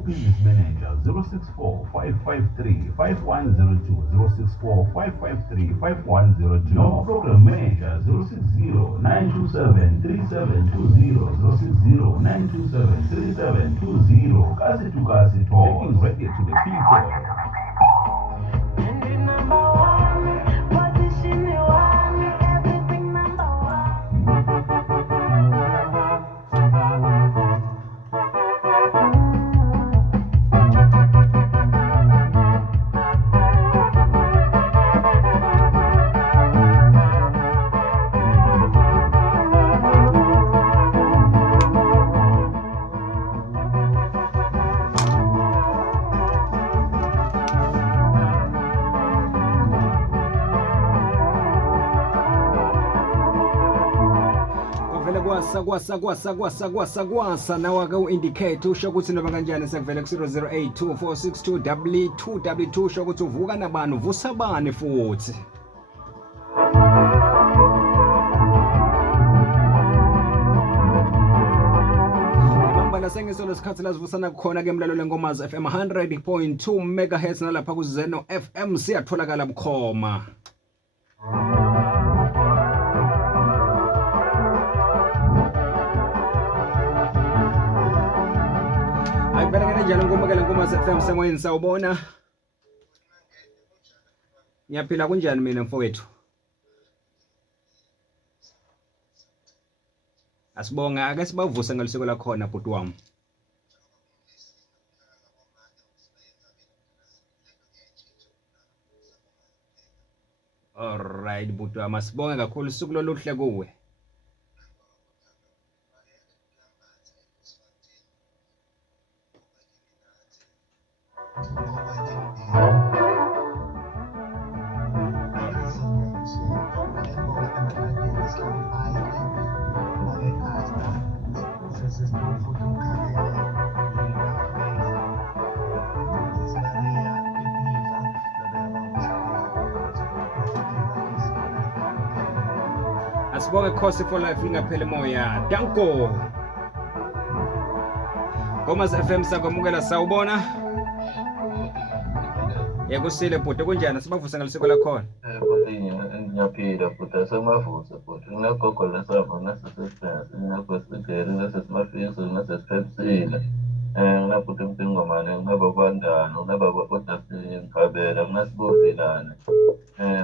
Business Manager 064 553 5102 064 553 5102 noma Program Manager 060 927 3720 060 927 3720 kasi to kasi talk, taking radio to the people. kwasa nawa ka u-indicate usho ukuthi noma kanjani sekuvele ku-00824622222 usho ukuthi uvuka nabani uvusa bani futhi ibambala sengisolo sikhathi lazivusana khona ke mlalelo lenkomazi FM 100.2 MHz nalapha kuZeno FM siyatholakala bukhoma ayibeleke kanjani ngombakela nkomazi FM sengoyini sawubona ngiyaphila kunjani mina mfowethu asibonga ake sibavuse ngaliseko lakhona bhuti wami alright bhuti wami asibonge kakhulu usuku loluhle kuwe asibonge Khosi for life lingapheli moya danko Nkomazi FM sakwamukela sawubona yakusile bhuti kunjani sibavuse ngaliseko lakhona ngiyaphila futhi asemavusa futhi nginagogo lesama nasesespense nginagosigere nasesimafiso nasesipepsile nginafuthi emsingomane nginababandano nginababodasini ngikhabela nginasibovilane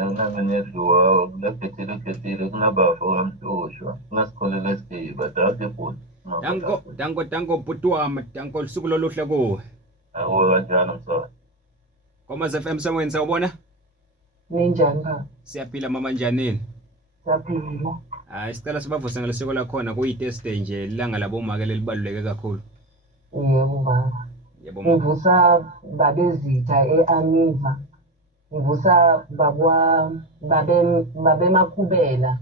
nginamenedluwa nginakhethile nginabafa kamhloshwa nginasikholela esidiba dati futhi danko bhuti wami danko lusuku loluhle kuwe kanjani msana Nkomazi FM sengoyini sawubona Ninjani ka? Siyaphila mama njanini? Siyaphila. Hayi sicela sibavuse ngaliseko lakhona kuyi-Thursday nje ilanga laboma ke lelibaluleke kakhulu. Yebo baba. Yebo. Ngivusa babezitha eAniva. Ngivusa babe Makhubela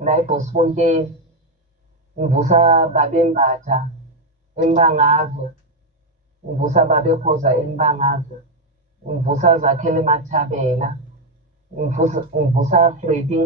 la eBosfontein. Ngivusa babembatha eMbangave. Ngivusa babekhoza eMbangave. Ngivusa Zakhele Mathabela. Ngivusa Freddy